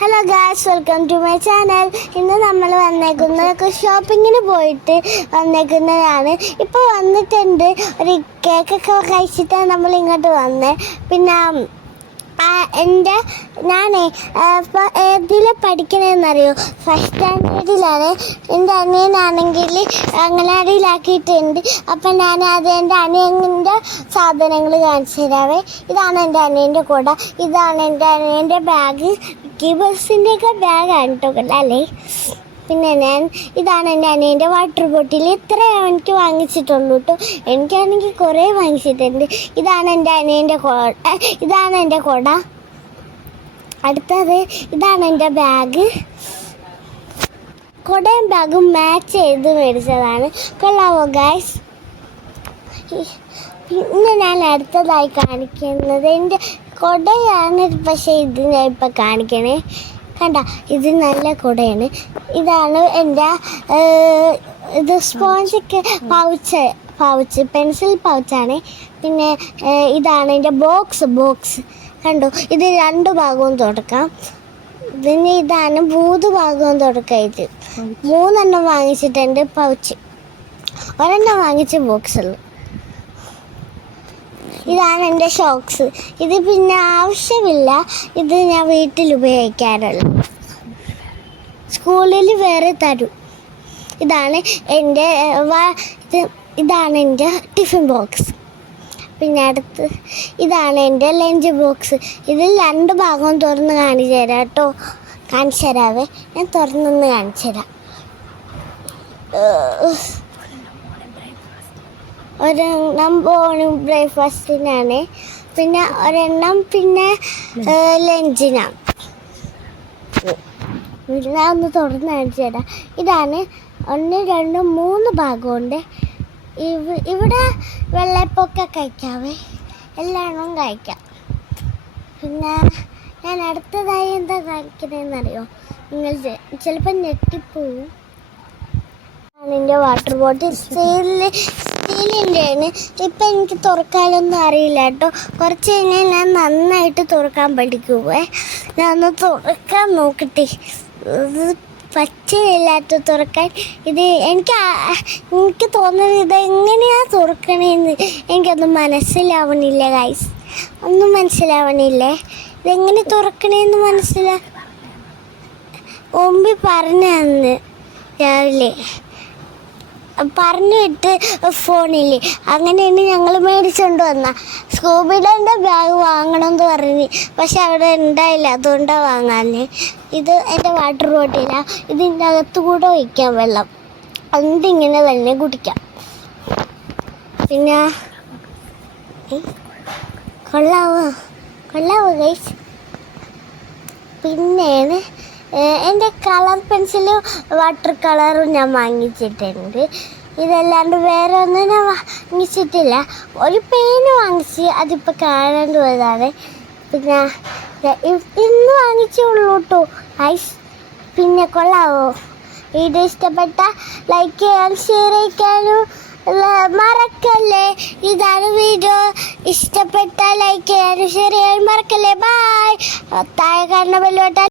Hello guys welcome to my channel ഇന്ന് നമ്മൾ വന്നേക്കുന്നത് ഷോപ്പിങ്ങിന് പോയിട്ട് വന്നേക്കുന്നതാണ്. ഇപ്പോൾ വന്നിട്ടുണ്ട്. ഒരു കേക്കൊക്കെ കഴിച്ചിട്ടാണ് നമ്മൾ ഇങ്ങോട്ട് വന്നത് പിന്നെ എന്റെ ഞാനേ ഏതിൽ പഠിക്കണമെന്നറിയോ ഫസ്റ്റ് സ്റ്റാൻഡേർഡിലാണ് എന്റെ അനിയനാണെങ്കിൽ അംഗനവാടിയിലാക്കിയിട്ടുണ്ട് അപ്പം ഞാൻ അത് എന്റെ അനിയന്റെ സാധനങ്ങൾ കാണിച്ചു തരാവേ. ഇതാണ് എന്റെ അനിയന്റെ കൂട. ഇതാണ് എന്റെ അനിയന്റെ ബാഗ്. മിക്കി ബസ്സിന്റെയൊക്കെ ബാഗാണ് കേട്ടോ അല്ലേ? പിന്നെ ഞാൻ ഇതാണ് എന്റെ അനിയന്റെ വാട്ടർ ബോട്ടിൽ ഇത്രയും എനിക്ക് വാങ്ങിച്ചിട്ടുള്ളൂ കേട്ടോ എനിക്കാണെങ്കിൽ കുറേ വാങ്ങിച്ചിട്ടുണ്ട്. ഇതാണ് എന്റെ അനിയന്റെ കൊട ഇതാണ് എന്റെ കൊട. അടുത്തത് ഇതാണ് എന്റെ ബാഗ് കൊടയും ബാഗും മാച്ച് ചെയ്ത് മേടിച്ചതാണ്. കൊള്ളാവോ ഗായ്സ് പിന്നെ ഞാൻ അടുത്തതായി കാണിക്കുന്നത് എന്റെ കൊടയാണ്. പക്ഷേ ഇത് ഞാൻ ഇപ്പം കാണിക്കണേ. കണ്ട ഇത് നല്ല കുടയാണ്. ഇതാണ് എന്റെ ഇത് സ്പോഞ്ചൊക്കെ പൗച്ച് പൗച്ച് പെൻസിൽ പൗച്ചാണ്. പിന്നെ ഇതാണ് എന്റെ ബോക്സ് ബോക്സ്. കണ്ടോ ഇത് രണ്ട് ഭാഗവും തുടക്കാം. പിന്നെ ഇതാണ് മൂന്ന് ഭാഗവും തുടക്കാം ഇത്. മൂന്നെണ്ണം വാങ്ങിച്ചിട്ടുണ്ട് പൗച്ച്. ഒരെണ്ണം വാങ്ങിച്ച ബോക്സുള്ളൂ ഇതാണ് എന്റെ ഷോക്സ് ഇത് പിന്നെ ആവശ്യമില്ല. ഇത് ഞാൻ വീട്ടിൽ ഉപയോഗിക്കാറുള്ളു. സ്കൂളിൽ വേറെ തരും. ഇതാണ് എന്റെ ഇത് ഇതാണ് എന്റെ ടിഫിൻ ബോക്സ് പിന്നെ അടുത്ത് ഇതാണ് എന്റെ ലഞ്ച് ബോക്സ് ഇതിൽ രണ്ട് ഭാഗവും തുറന്ന് കാണിച്ചു തരാം കേട്ടോ. കാണിച്ചു തരാവേ. ഞാൻ തുറന്നൊന്ന് കാണിച്ചു തരാം. ഒരെണ്ണം മോർണിംഗ് ബ്രേക്ക്ഫാസ്റ്റിനാണ്. പിന്നെ ഒരെണ്ണം പിന്നെ ലഞ്ചിനാണ് ഞാൻ ഒന്ന് തുറന്ന് കാണിച്ചു തരാം. ഇതാണ് ഒന്ന് രണ്ട് മൂന്ന് ഭാഗമുണ്ട്. ഇവ ഇവിടെ വെള്ളപ്പൊക്കെ കഴിക്കാവേ. എല്ലാവരും കഴിക്കാം. പിന്നെ ഞാൻ അടുത്തതായി എന്താ കാണിക്കുന്നതെന്നറിയോ? നിങ്ങൾ ചിലപ്പോൾ ഞെട്ടിപ്പോവും. എന്റെ വാട്ടർ ബോട്ടിൽ സ്റ്റീലിൽ ആണ് ഇപ്പം എനിക്ക് തുറക്കാനൊന്നും അറിയില്ല കേട്ടോ. കുറച്ച് കഴിഞ്ഞാൽ ഞാൻ നന്നായിട്ട് തുറക്കാൻ പഠിക്കുവേ. ഞാൻ ഒന്ന് തുറക്കാൻ നോക്കട്ടെ. പച്ചയില്ലാത്ത തുറക്കാൻ. ഇത് എനിക്ക് എനിക്ക് തോന്നുന്നത് ഇത് എങ്ങനെയാ തുറക്കണേന്ന് എനിക്കൊന്നും മനസ്സിലാവണില്ല ഗൈസ് ഒന്നും മനസ്സിലാവണില്ലേ? ഇതെങ്ങനെ തുറക്കണേന്ന് മനസ്സിലാ ഒമ്പി പറഞ്ഞു രാവിലെ. പറഞ്ഞു വിട്ട് ഫോണിൽ അങ്ങനെയാണ് ഞങ്ങൾ മേടിച്ചുകൊണ്ട് വന്ന. സ്കൂബിഡന്റെ ബാഗ് വാങ്ങണം എന്ന് പറഞ്ഞ്. പക്ഷെ അവിടെ ഉണ്ടായില്ല അതുകൊണ്ടാണ് വാങ്ങാന് ഇത് എന്റെ വാട്ടർ ബോട്ടിലാണ് ഇതിന്റെ അകത്ത് കൂടെ ഒഴിക്കാം വെള്ളം. എന്തിങ്ങനെ തന്നെ കുടിക്കാം? പിന്നെ? കൊള്ളാവോ? കൊള്ളാവോ ഗൈസ് ഏഹ്, എന്റെ കളർ പെൻസിലും വാട്ടർ കളറും ഞാൻ വാങ്ങിച്ചിട്ടുണ്ട്. ഇതല്ലാണ്ട് വേറെ ഒന്നും ഞാൻ വാങ്ങിച്ചിട്ടില്ല. ഒരു പേന വാങ്ങിച്ച് അതിപ്പോൾ കാണാണ്ട് പോയതാണ്. പിന്നെ ഇന്ന് ഇന്ന് വാങ്ങിച്ചുള്ളൂ കേട്ടോ ഐസ് പിന്നെ കൊള്ളാവോ? വീഡിയോ ഇഷ്ടപ്പെട്ട ലൈക്ക് ചെയ്യാൻ ഷെയർ ചെയ്യാനും മറക്കല്ലേ. ഇതാണ് വീഡിയോ. ഇഷ്ടപ്പെട്ട ലൈക്ക് ചെയ്യാനും ഷെയർ ചെയ്യാനും മറക്കല്ലേ. ബായ് താഴെ കാണുന്ന ബെല്ലോട്ടാൽ